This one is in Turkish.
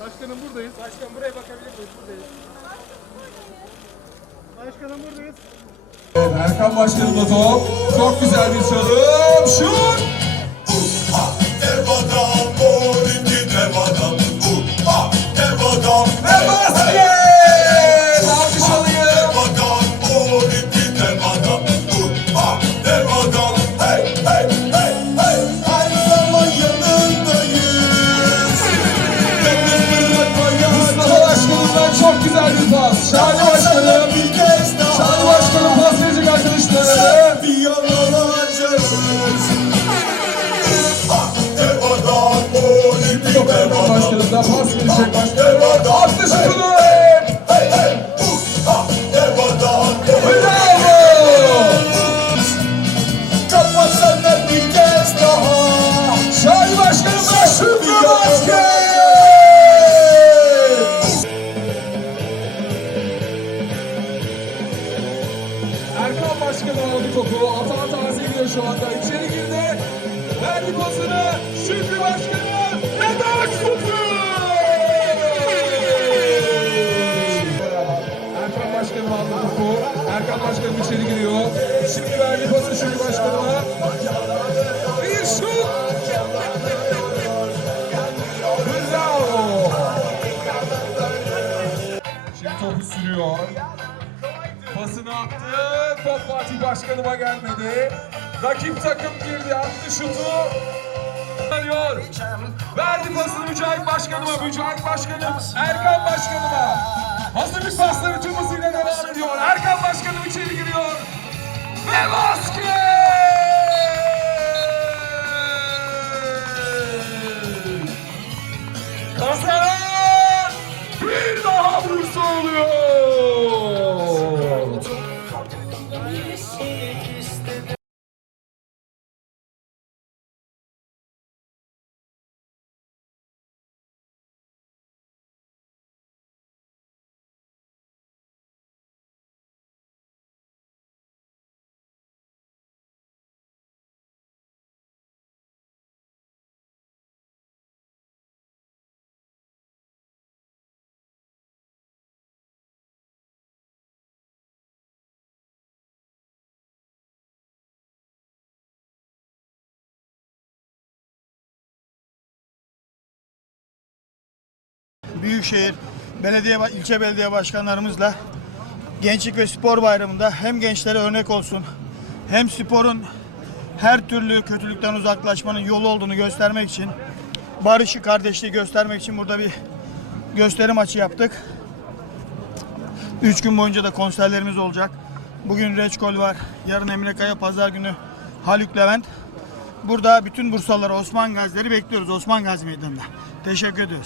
Başkanım buradayız. Başkan buraya bakabilir miyiz? Buradayız. Başkanım buradayız. Erkan Başkan'ın da top. Çok güzel bir çalım. Şut! Şahane Başkanım. bir kez daha. Şahane Başkanım pas verecek arkadaşlar. Bir Erkan devadan, Başkanım da pas verecek başkanım. devadan, Attı şutunu. Erkan Başkanı aldı topu. Ata taze gidiyor şu anda. İçeri girdi. Verdi pasını. Şükrü Başkanı. Ve taç topu! Erkan Başkanım aldı topu. Erkan Başkanım içeri giriyor. Şimdi verdi pası Şükrü Başkanı'na. Bir şut! Bravo! Şimdi topu sürüyor. Top Fatih Başkanıma gelmedi. Rakip takım girdi attı şutu. Arıyor. Verdi pasını Mücahit Başkanıma. Mücahit Başkanım Erkan Başkanıma. Hazırlık pasları tüm hızıyla devam ediyor. Erkan Başkanım içeri giriyor. Ve basket! Kazanan bir daha Bursa oluyor. Büyükşehir Belediye ilçe belediye başkanlarımızla Gençlik ve Spor Bayramı'nda hem gençlere örnek olsun hem sporun her türlü kötülükten uzaklaşmanın yolu olduğunu göstermek için barışı, kardeşliği göstermek için burada bir gösteri maçı yaptık. Üç gün boyunca da konserlerimiz olacak. Bugün Reçkol var, yarın Emre Kaya, pazar günü Haluk Levent. Burada bütün Bursalıları, Osman Gazileri bekliyoruz Osman Gazi Meydanı'nda. Teşekkür ediyoruz.